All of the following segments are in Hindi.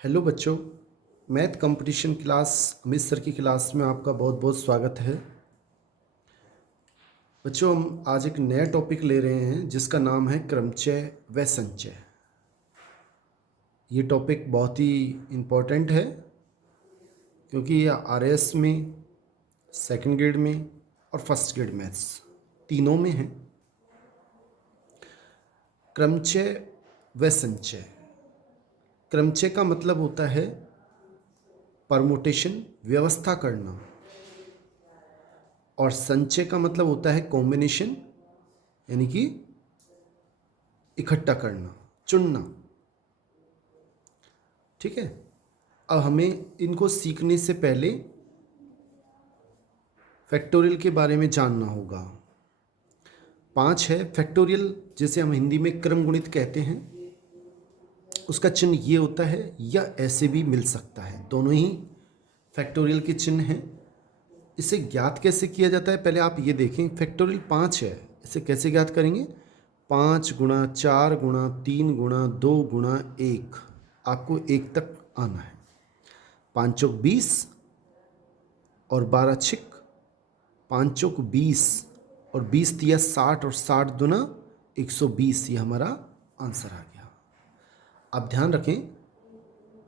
हेलो बच्चों, math competition class Amit sir की क्लास में आपका बहुत बहुत स्वागत है। बच्चों, हम आज एक नया टॉपिक ले रहे हैं जिसका नाम है क्रमचय व संचय। ये टॉपिक बहुत ही इम्पोर्टेंट है क्योंकि ये आरएस में, सेकंड ग्रेड में और फर्स्ट ग्रेड मैथ्स तीनों में है। क्रमचय व संचय। क्रमचय का मतलब होता है परमुटेशन, व्यवस्था करना, और संचय का मतलब होता है कॉम्बिनेशन, यानी कि इकट्ठा करना, चुनना। ठीक है। अब हमें इनको सीखने से पहले फैक्टोरियल के बारे में जानना होगा। 5 है फैक्टोरियल, जिसे हम हिंदी में क्रम गुणित कहते हैं। उसका चिन्ह ये होता है, या ऐसे भी मिल सकता है। दोनों ही फैक्टोरियल के चिन्ह हैं। इसे ज्ञात कैसे किया जाता है, पहले आप ये देखें। फैक्टोरियल 5 है, इसे कैसे ज्ञात करेंगे? 5 गुणा 4 गुणा 3 गुणा 2 गुणा 1। आपको 1 तक आना है। 5 चौक 20 और 12 छिक 5 चौक 20 और 20 दिया 60 और 60 दुना 120। ये हमारा आंसर आ गया। अब ध्यान रखें,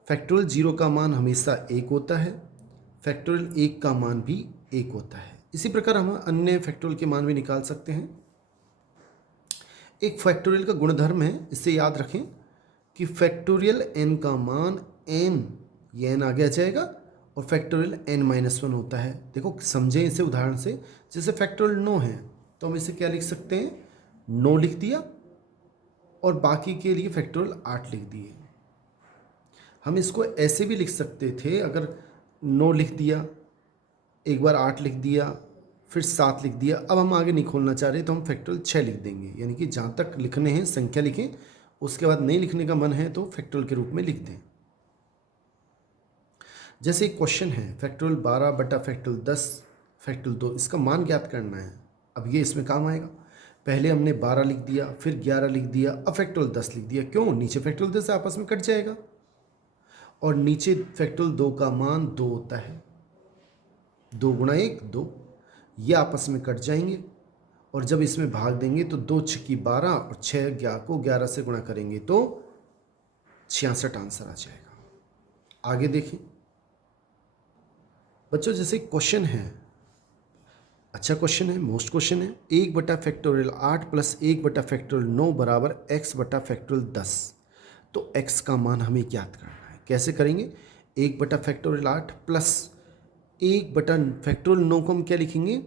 फैक्टोरियल 0 का मान हमेशा 1 होता है, फैक्टोरियल 1 का मान भी 1 होता है। इसी प्रकार हम अन्य फैक्टोरियल के मान भी निकाल सकते हैं। एक फैक्टोरियल का गुणधर्म है, इसे याद रखें कि फैक्टोरियल n का मान n, ये n आगे आ जाएगा, और फैक्टोरियल n-1 होता है। देखो समझें इसे उदाहरण से। जैसे फैक्टोरियल 9 है तो हम इसे क्या लिख सकते हैं? 9 लिख दिया और बाकी के लिए फैक्टोरियल 8 लिख दिए। हम इसको ऐसे भी लिख सकते थे, अगर 9 लिख दिया, एक बार 8 लिख दिया, फिर 7 लिख दिया। अब हम आगे नहीं खोलना चाह रहे तो हम फैक्टोरियल 6 लिख देंगे। यानी कि जहाँ तक लिखने हैं संख्या लिखें, उसके बाद नहीं लिखने का मन है तो फैक्टोरियल के रूप में लिख दें। जैसे एक क्वेश्चन है, फैक्टोरियल 12 बटा फैक्टोरियल 10 फैक्टोरियल 2, इसका मान ज्ञात करना है। अब ये इसमें काम आएगा। पहले हमने 12 लिख दिया, फिर 11 लिख दिया, अब फैक्टोरियल 10 लिख दिया। क्यों? नीचे फैक्टोरियल 10 आपस में कट जाएगा, और नीचे फैक्टोरियल 2 का मान 2 होता है। 2 गुणा 1 2, ये आपस में कट जाएंगे, और जब इसमें भाग देंगे तो 2 छक्की 12 और 6 को 11 से गुणा करेंगे तो 66 आंसर आ जाएगा। आगे देखें बच्चों, जैसे क्वेश्चन है, अच्छा क्वेश्चन है, मोस्ट क्वेश्चन है। 1 बटा फैक्टोरियल 8 प्लस 1 बटा फैक्टोरियल 9 बराबर x बटा फैक्टोरियल 10। तो x का मान हमें ज्ञात करना है। कैसे करेंगे? 1 बटा फैक्टोरियल 8 प्लस 1 बटा फैक्टोरियल 9 को हम क्या लिखेंगे?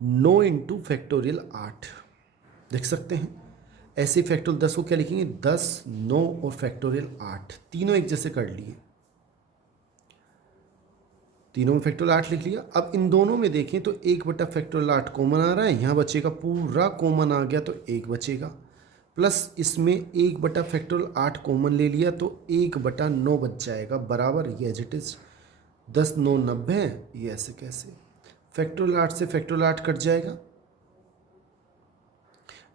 9 इंटू फैक्टोरियल 8 देख सकते हैं। ऐसे फैक्टोरियल 10 को क्या लिखेंगे? 10 9 और फैक्टोरियल 8, तीनों एक जैसे कर लिए। तीनों में फैक्टोरियल 8 लिख लिया। अब इन दोनों में देखें तो 1 बटा फैक्टोरियल 8 कॉमन आ रहा है, यहाँ बचेगा, पूरा कॉमन आ गया तो 1 बचेगा। प्लस इसमें 1 बटा फैक्टोरियल 8 कॉमन ले लिया तो 1 बटा 9 बच जाएगा, बराबर ये एज इट इज 10 9 90। ये ऐसे कैसे? फैक्टोरियल 8 से फैक्टोरियल 8 कट जाएगा,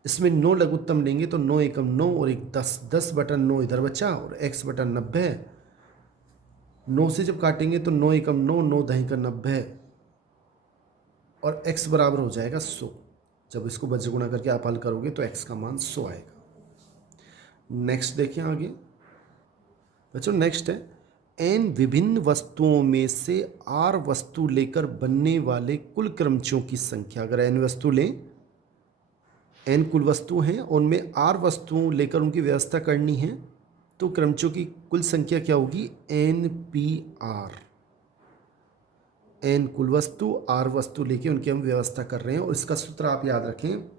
इसमें 9 लघुत्तम लेंगे तो 9 एकम 9 और 1 10, 10 बटा 9 इधर बचा, और x बटा 90। 9 से जब काटेंगे तो 9 एकम 9 9 दही का 90, और x बराबर हो जाएगा 100। जब इसको बज गुणा करके आप हल करोगे तो x का मान 100 आएगा। नेक्स्ट देखें आगे बच्चों। नेक्स्ट है, n विभिन्न वस्तुओं में से r वस्तु लेकर बनने वाले कुल क्रमचयों की संख्या। अगर n वस्तु लें, n कुल वस्तु हैं, उनमें r वस्तुओं लेकर उनकी व्यवस्था करनी है, तो क्रमचयों की कुल संख्या क्या होगी? NPR। n कुल वस्तु, r वस्तु लेके उनकी हम व्यवस्था कर रहे हैं, और इसका सूत्र आप याद रखें।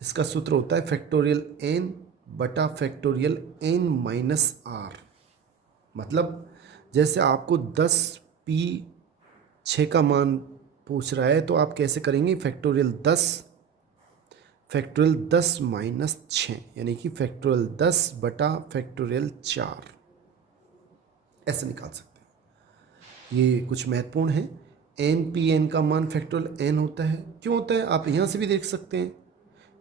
इसका सूत्र होता है फैक्टोरियल n बटा फैक्टोरियल n-r। मतलब जैसे आपको 10p6 का मान पूछ रहा है तो आप कैसे करेंगे? फैक्टोरियल 10 फैक्टोरियल 10 माइनस 6, यानी कि फैक्टोरियल 10 बटा फैक्टोरियल 4, ऐसे निकाल सकते हैं। ये कुछ महत्वपूर्ण है। NPN का मान फैक्टोरियल n होता है। क्यों होता है? आप यहाँ से भी देख सकते हैं।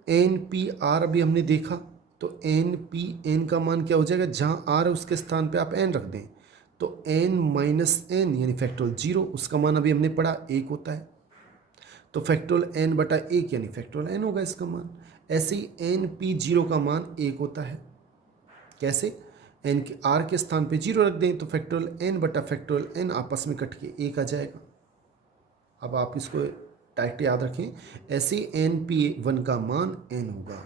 NPR अभी हमने देखा, तो एन पी एन का मान क्या हो जाएगा, जहाँ आर है उसके स्थान पे आप एन रख दें, तो एन माइनस एन यानी फैक्टोरियल 0, उसका मान अभी हमने पढ़ा 1 होता है, तो फैक्टोरियल एन बटा 1 यानी फैक्टोरियल एन होगा इसका मान। ऐसे ही एन पी 0 का मान 1 होता है। कैसे, एन के आर के स्थान पे 0 रख दें तो फैक्टोरियल एन बटा फैक्टोरियल एन आपस में कट के 1 आ जाएगा। अब आप इसको डायरेक्ट याद रखें, ऐसे एन पी 1 का मान एन होगा।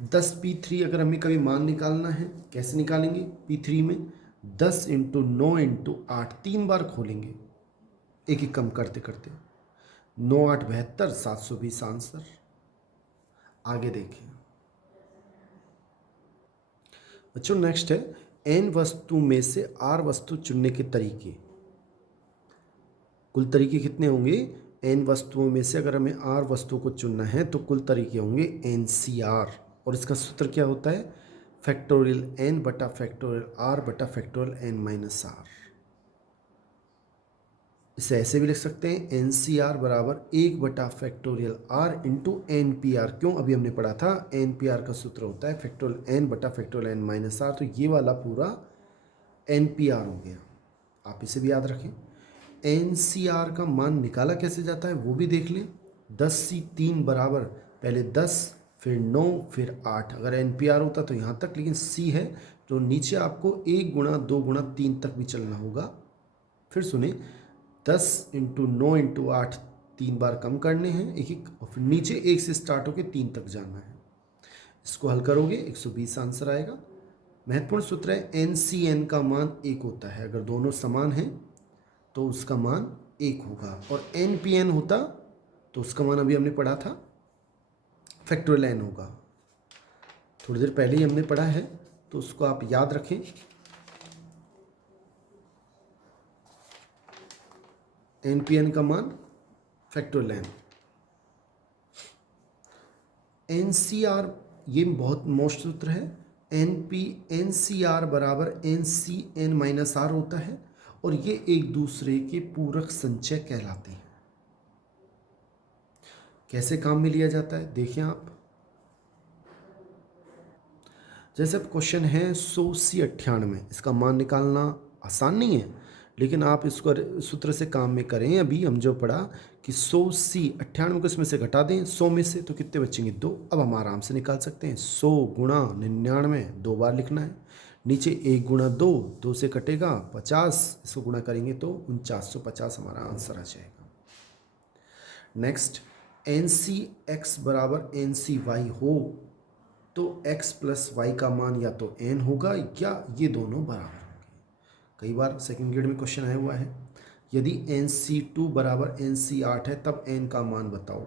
10p3 अगर हमें कभी मान निकालना है, कैसे निकालेंगे, p3 में 10 इंटू 9 इंटू 8 3 बार खोलेंगे, एक एक कम करते करते, 9 8 72, 720 आंसर। आगे देखें बच्चों, नेक्स्ट है एन वस्तु में से आर वस्तु चुनने के तरीके। कुल तरीके कितने होंगे, एन वस्तुओं में से अगर हमें आर वस्तु को चुनना है तो कुल तरीके होंगे NCR, और इसका सूत्र क्या होता है, फैक्टोरियल एन बटा फैक्टोरियल आर बटा फैक्टोरियल एन माइनस आर। इसे ऐसे भी लिख सकते हैं, NCR बराबर 1 बटा फैक्टोरियल आर इंटू NPR। क्यों, अभी हमने पढ़ा था NPR का सूत्र होता है फैक्टोरियल एन बटा फैक्टोरियल एन माइनस आर, तो ये वाला पूरा NPR हो गया, आप इसे भी याद रखें। NCR का मान निकाला कैसे जाता है वो भी देख लें। 10C3 बराबर, पहले 10 फिर 9 फिर 8, अगर NPR होता तो यहाँ तक, लेकिन C है तो नीचे आपको 1 गुणा 2 गुणा 3 तक भी चलना होगा। फिर सुने, 10 इंटू 9 इंटू 8 3 बार कम करने हैं एक एक, और फिर नीचे 1 से स्टार्ट होकर 3 तक जाना है। इसको हल करोगे 120 आंसर आएगा। महत्वपूर्ण सूत्र है NCN का मान 1 होता है, अगर दोनों समान हैं तो उसका मान 1 होगा, और NPN होता तो उसका मान अभी हमने पढ़ा था फैक्टोरियल एन होगा, थोड़ी देर पहले ही हमने पढ़ा है, तो उसको आप याद रखें। NPN का मान फैक्टोरियल एन। NCR ये बहुत मोस्ट सूत्र है, NCR बराबर NCN माइनस आर होता है, और ये एक दूसरे के पूरक संचय कहलाते हैं। कैसे काम में लिया जाता है देखिए आप, जैसे क्वेश्चन है 100C98, इसका मान निकालना आसान नहीं है, लेकिन आप इसको सूत्र से काम में करें। अभी हम जो पढ़ा कि 100C98 को इसमें से घटा दें 100 में से, तो कितने बचेंगे 2। अब हम आराम से निकाल सकते हैं, 100 गुणा 99 2 बार लिखना है, नीचे 1 गुणा 2, 2 से कटेगा 50, इसको गुणा करेंगे तो 4950 हमारा आंसर आ जाएगा। नेक्स्ट, NCX बराबर NCY हो तो x प्लस वाई का मान या तो n होगा या ये दोनों बराबर होंगे। कई बार सेकंड ग्रेड में क्वेश्चन आया हुआ है, यदि NC2 बराबर NC8 है तब n का मान बताओ,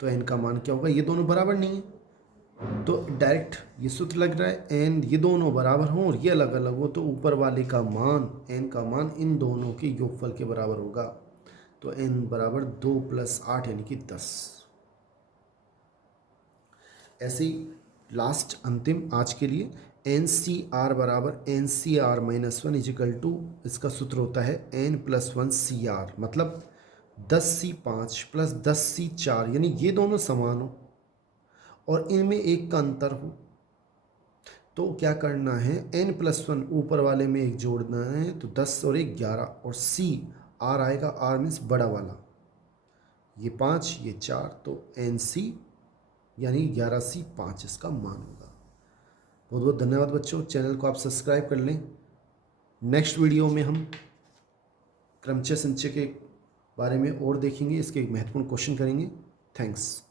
तो n का मान क्या होगा, ये दोनों बराबर नहीं है, तो डायरेक्ट ये सूत्र लग रहा है n ये दोनों बराबर हों और ये अलग अलग हो, तो ऊपर वाले का मान n का मान इन दोनों के योगफल के बराबर होगा, तो n बराबर 2 + 8 यानी कि 10। ऐसे ही लास्ट अंतिम आज के लिए, NCR बराबर NCR माइनस 1 इजिकल टू, इसका सूत्र होता है n + 1 CR, मतलब 10C5 प्लस 10C4, यानी ये दोनों समान हो और इनमें एक का अंतर हो, तो क्या करना है, n + 1 ऊपर वाले में एक जोड़ना है, तो 10 और 1 11, और C R आएगा, R मीन्स बड़ा वाला, ये 5 ये 4, तो NC यानी 11C5 इसका मान होगा। बहुत बहुत धन्यवाद बच्चों, चैनल को आप सब्सक्राइब कर लें। नेक्स्ट वीडियो में हम क्रमचय संचय के बारे में और देखेंगे, इसके महत्वपूर्ण क्वेश्चन करेंगे। थैंक्स।